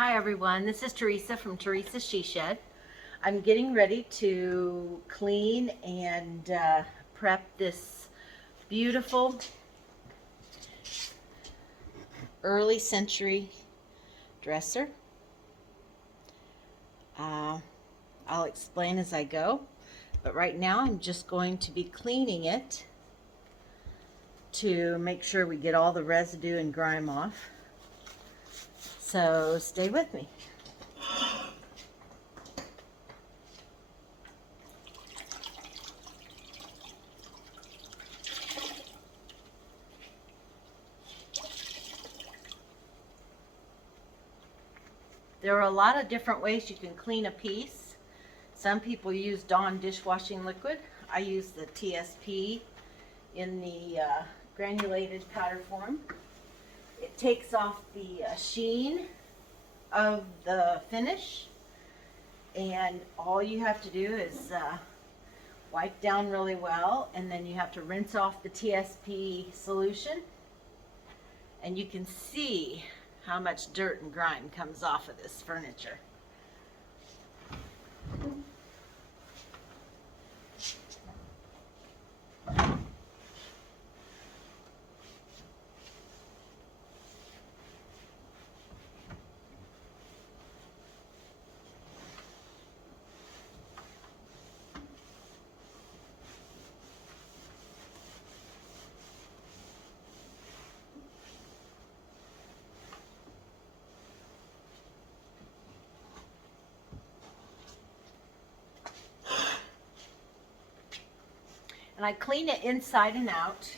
Hi everyone, this is Teresa from Teresa's She Shed. I'm getting ready to clean and prep this beautiful early century dresser. I'll explain as I go, but right now I'm just going to be cleaning it to make sure we get all the residue and grime off. So stay with me. There are a lot of different ways you can clean a piece. Some people use Dawn dishwashing liquid. I use the TSP in the granulated powder form. It takes off the sheen of the finish, and all you have to do is wipe down really well, and then you have to rinse off the TSP solution, and you can see how much dirt and grime comes off of this furniture. And I clean it inside and out.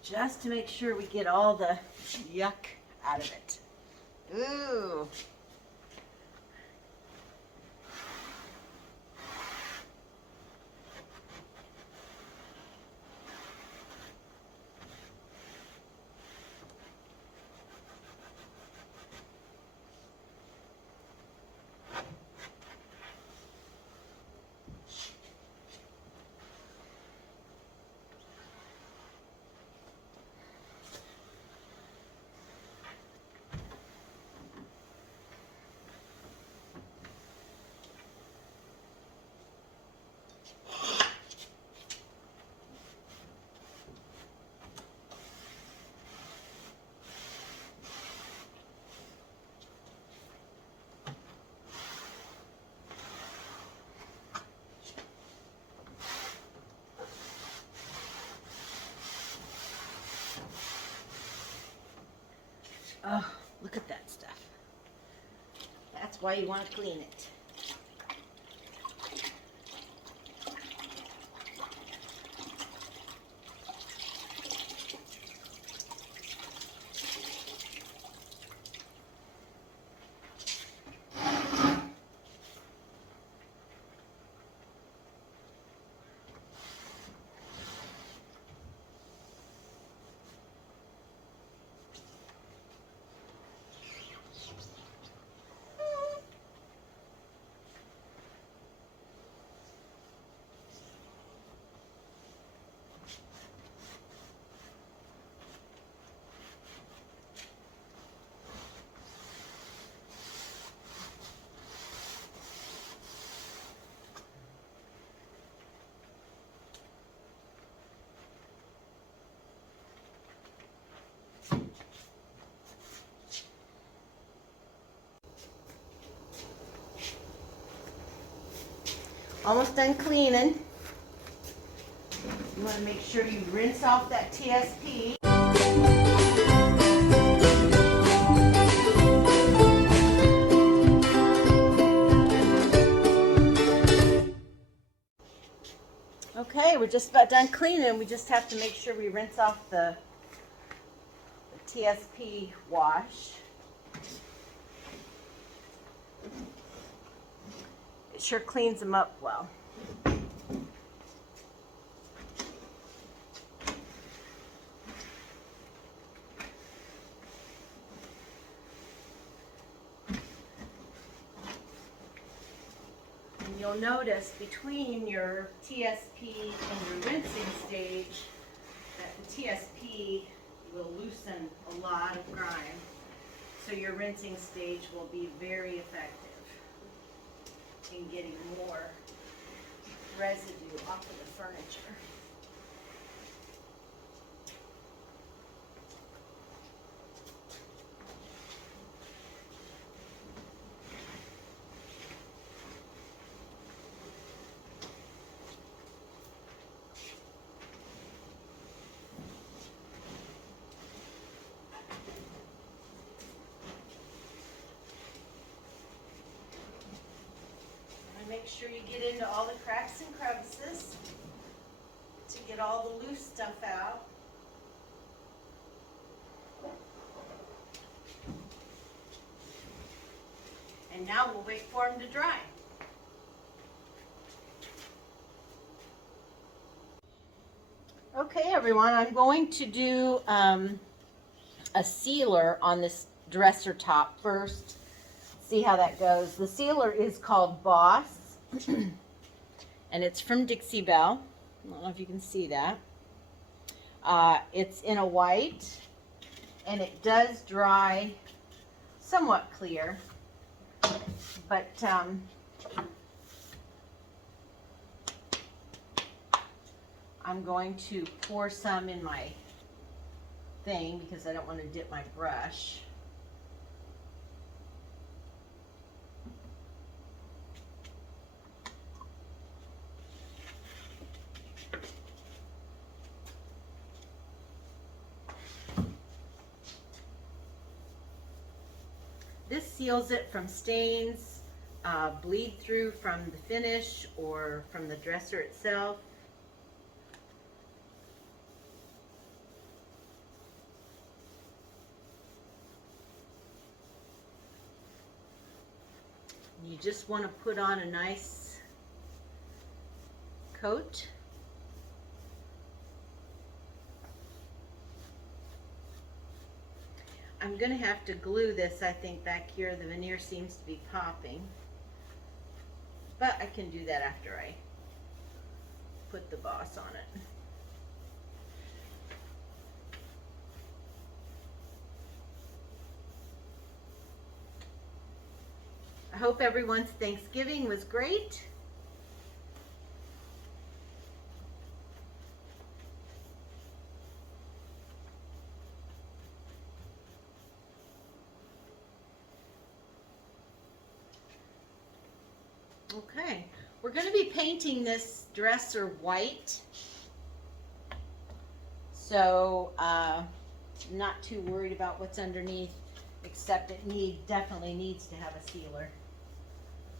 Just to make sure we get all the yuck out of it. Ooh. Oh, look at that stuff. That's why you want to clean it. Almost done cleaning. You want to make sure you rinse off that TSP. Okay, we're just about done cleaning. We just have to make sure we rinse off the TSP wash. It sure cleans them up well. And you'll notice between your TSP and your rinsing stage that the TSP will loosen a lot of grime. So your rinsing stage will be very effective in getting more residue off of the furniture. Make sure you get into all the cracks and crevices to get all the loose stuff out. And now we'll wait for them to dry. Okay, everyone, I'm going to do a sealer on this dresser top first. See how that goes. The sealer is called Boss, and it's from Dixie Belle. I don't know if you can see that. It's in a white, and it does dry somewhat clear, but I'm going to pour some in my thing because I don't want to dip my brush. This seals it from stains, bleed through from the finish or from the dresser itself. You just want to put on a nice coat. I'm going to have to glue this, I think, back here. The veneer seems to be popping. But I can do that after I put the Boss on it. I hope everyone's Thanksgiving was great. Okay, we're going to be painting this dresser white, so not too worried about what's underneath, except it definitely needs to have a sealer.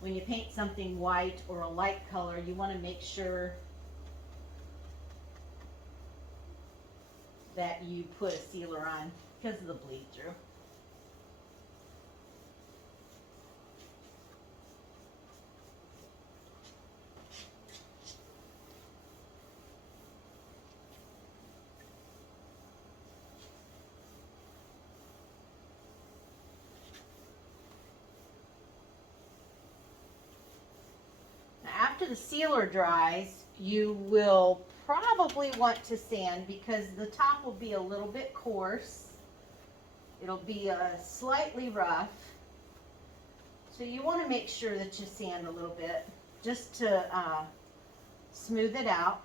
When you paint something white or a light color, you want to make sure that you put a sealer on because of the bleed through. After the sealer dries, you will probably want to sand because the top will be a little bit coarse. It'll be slightly rough. So you want to make sure that you sand a little bit just to smooth it out.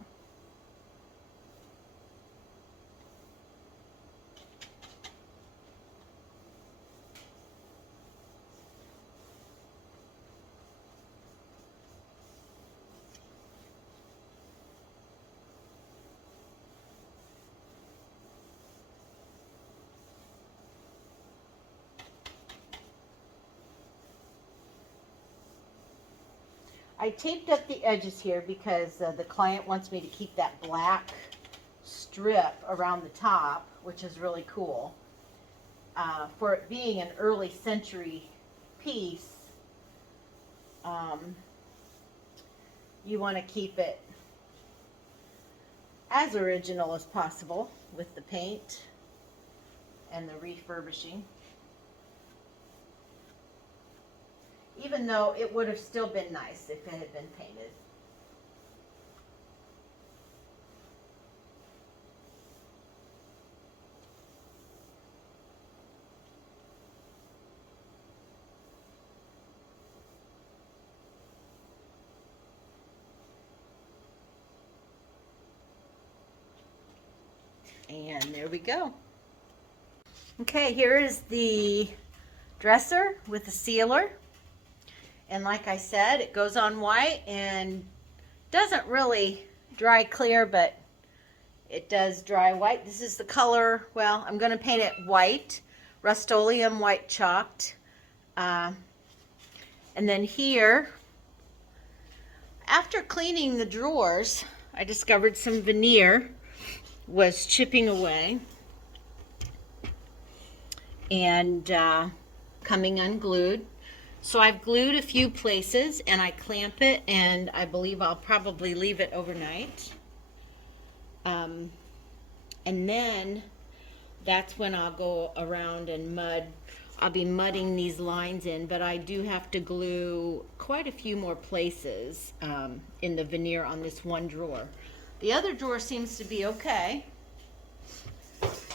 I taped up the edges here because the client wants me to keep that black strip around the top, which is really cool. For it being an early century piece, you want to keep it as original as possible with the paint and the refurbishing. even though it would have still been nice if it had been painted. And there we go. Okay, here is the dresser with the sealer. And like I said, it goes on white and doesn't really dry clear, but it does dry white. This is the color, well, I'm going to paint it white, Rust-Oleum white chalked. And then here, after cleaning the drawers, I discovered some veneer was chipping away and coming unglued. So I've glued a few places and I clamp it, and I believe I'll probably leave it overnight. And then that's when I'll go around and mud. I'll be mudding these lines in, but I do have to glue quite a few more places in the veneer on this one drawer. The other drawer seems to be okay.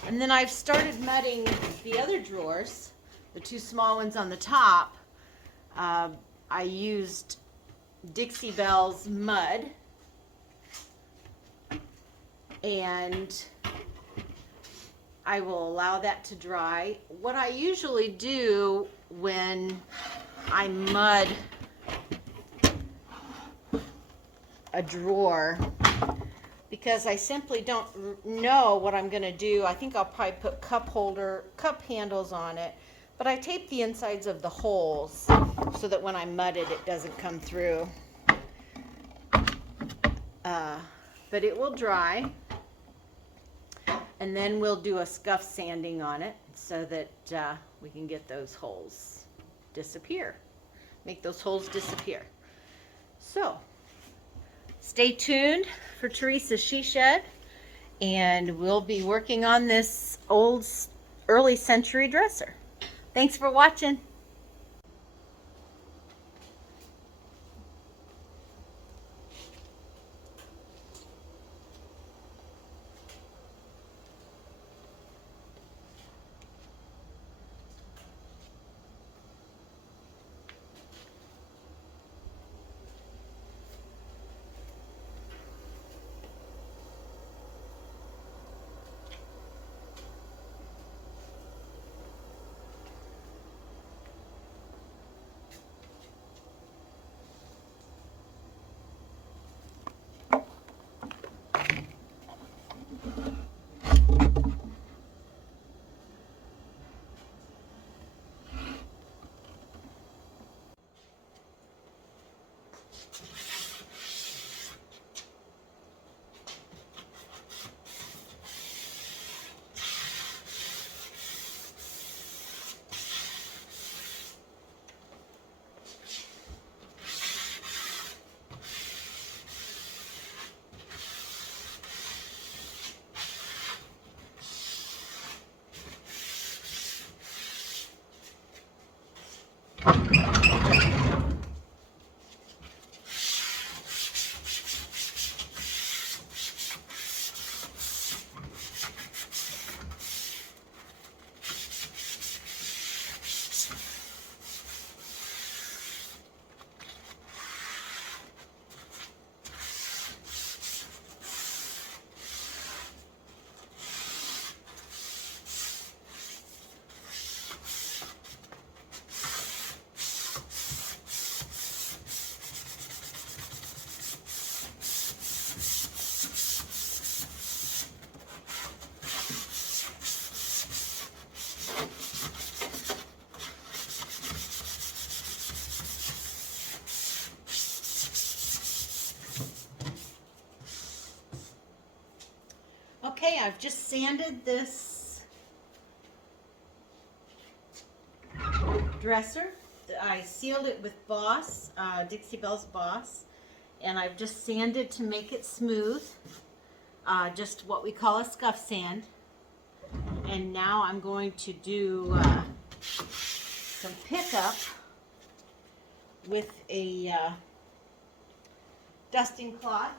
And then I've started mudding the other drawers, the two small ones on the top. I used Dixie Belle's mud, and I will allow that to dry. What I usually do when I mud a drawer, because I simply don't know what I'm going to do, I think I'll probably put cup handles on it, but I tape the insides of the holes so that when I mud it, it doesn't come through. But it will dry, and then we'll do a scuff sanding on it so that we can get those holes disappear, make those holes disappear. So stay tuned for Teresa's She Shed, and we'll be working on this old early century dresser. Thanks for watching. Okay, I've just sanded this dresser. I sealed it with Boss, Dixie Belle's Boss, and I've just sanded to make it smooth, just what we call a scuff sand. And now I'm going to do some pickup with a dusting cloth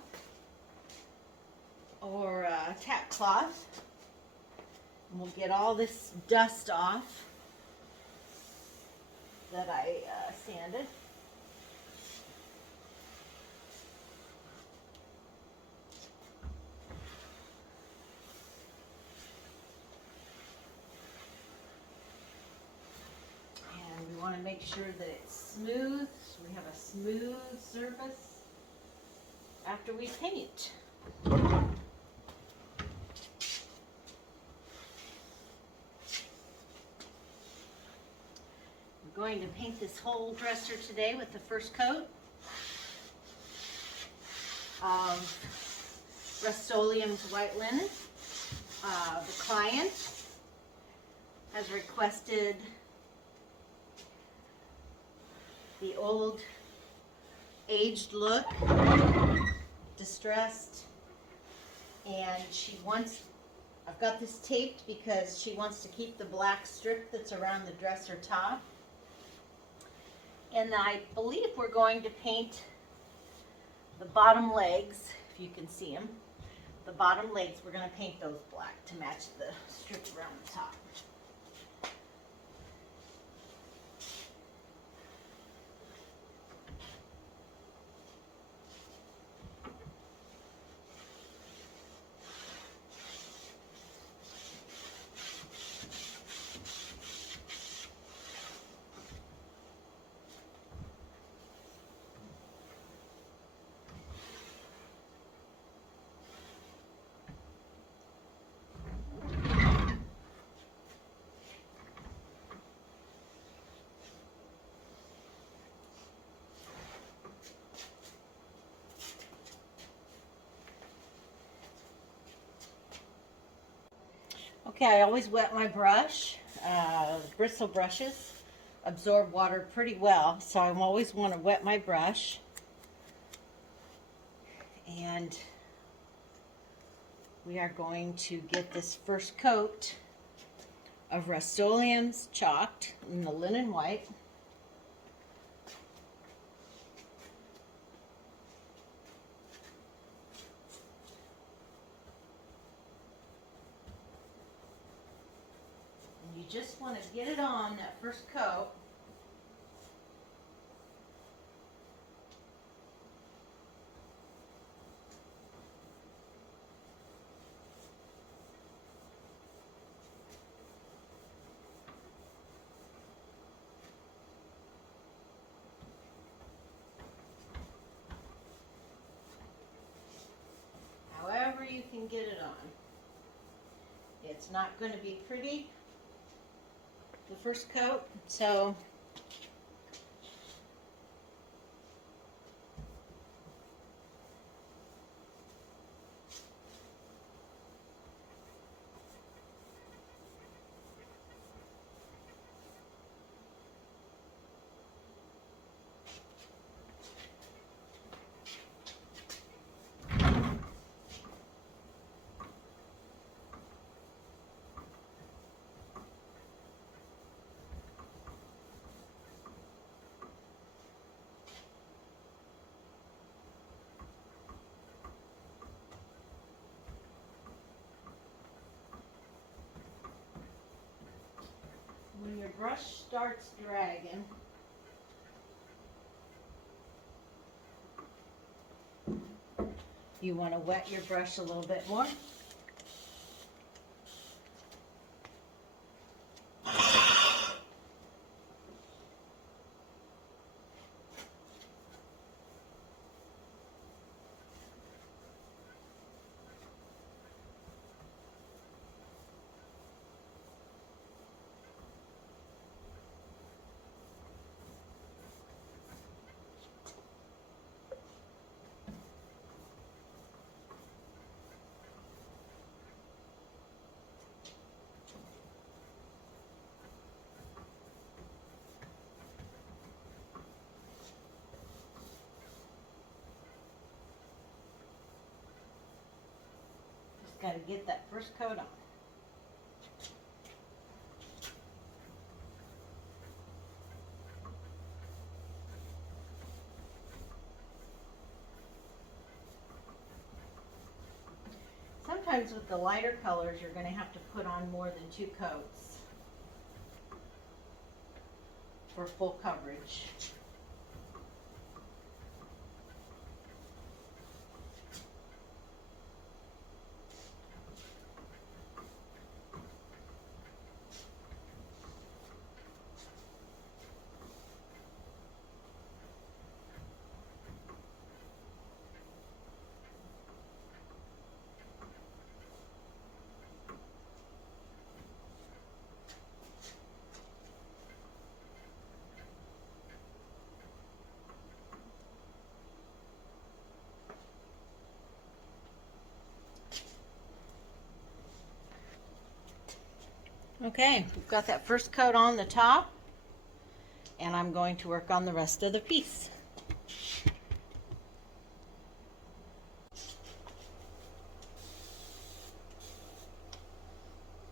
or a tack cloth. And we'll get all this dust off that I sanded. And we want to make sure that it's smooth, so we have a smooth surface after we paint. Going to paint this whole dresser today with the first coat of Rust-Oleum's white linen. The client has requested the old aged look, distressed, and she wants, I've got this taped because she wants to keep the black strip that's around the dresser top. And I believe we're going to paint the bottom legs, if you can see them. The bottom legs, we're going to paint those black to match the strip around the top. Okay, I always wet my brush. Bristle brushes absorb water pretty well, so I always want to wet my brush. And we are going to get this first coat of Rust-Oleum's chalked in the linen white. You just want to get it on that first coat. However you can get it on. It's not going to be pretty, the first coat, so when your brush starts dragging, you want to wet your brush a little bit more. Got to get that first coat on. sometimes with the lighter colors, you're going to have to put on more than 2 coats for full coverage. Okay, we've got that first coat on the top, and I'm going to work on the rest of the piece.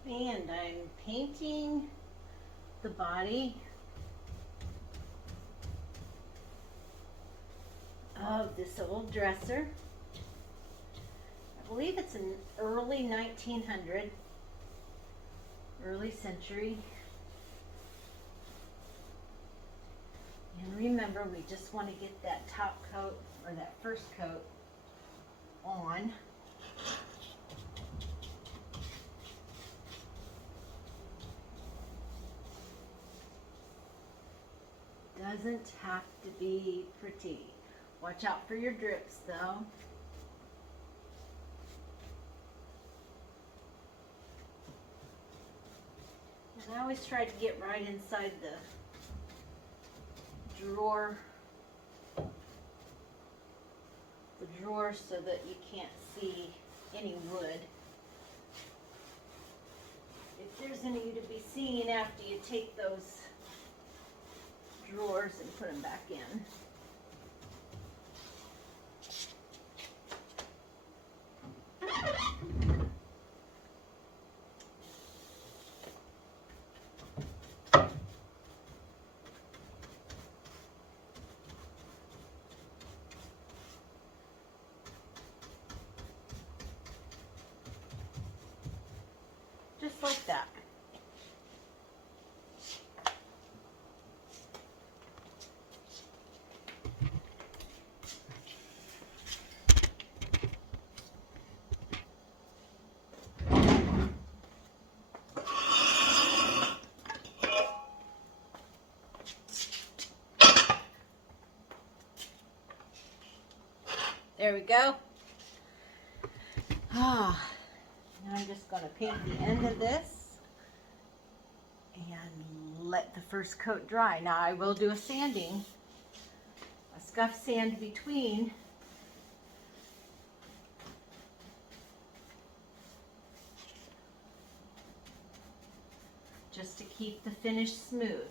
And I'm painting the body of this old dresser. I believe it's an early 1900, early century. And remember, we just want to get that top coat, or that first coat, on. Doesn't have to be pretty. Watch out for your drips though. And I always try to get right inside the drawer so that you can't see any wood. If there's any to be seen after you take those drawers and put them back in. Just like that. There we go. Now I'm just going to paint the end of this and let the first coat dry. Now I will do a sanding, a scuff sand between. Just to keep the finish smooth.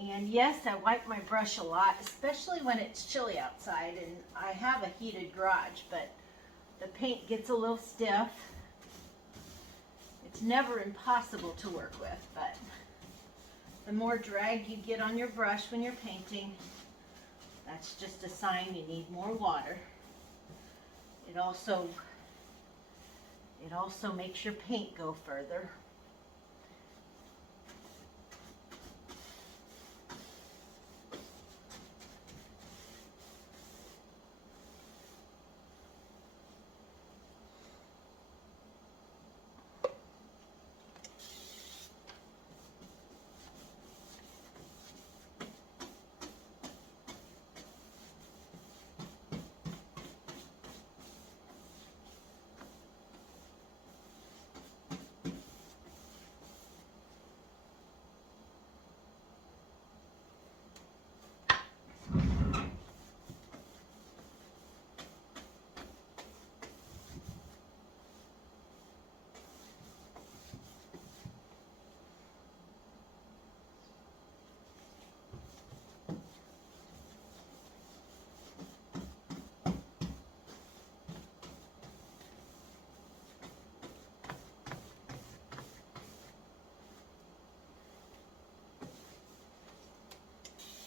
And yes, I wipe my brush a lot, especially when it's chilly outside and I have a heated garage, but the paint gets a little stiff. It's never impossible to work with, but the more drag you get on your brush when you're painting, that's just a sign you need more water. It also makes your paint go further.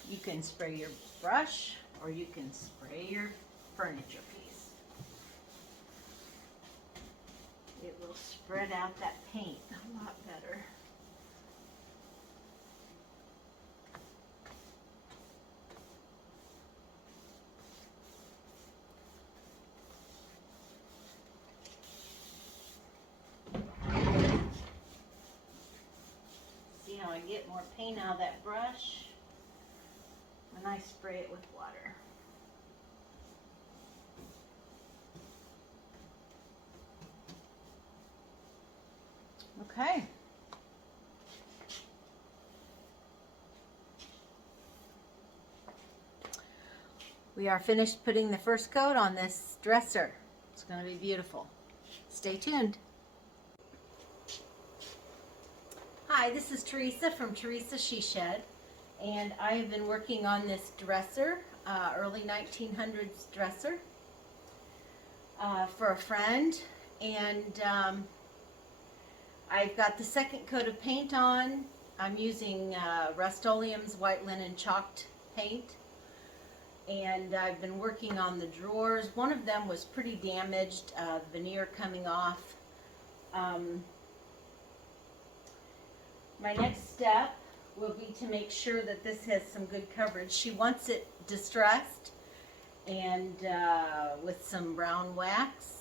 You can spray your brush or you can spray your furniture piece. It will spread out that paint a lot better. See how I get more paint out of that brush when I spray it with water. Okay. We are finished putting the first coat on this dresser. It's going to be beautiful. Stay tuned. Hi, this is Teresa from Teresa She Shed, and I have been working on this dresser, early 1900s dresser, for a friend, and I've got the second coat of paint on. I'm using Rust-Oleum's white linen chalked paint, and I've been working on the drawers. One of them was pretty damaged, veneer coming off. My next step will be to make sure that this has some good coverage. She wants it distressed and with some brown wax.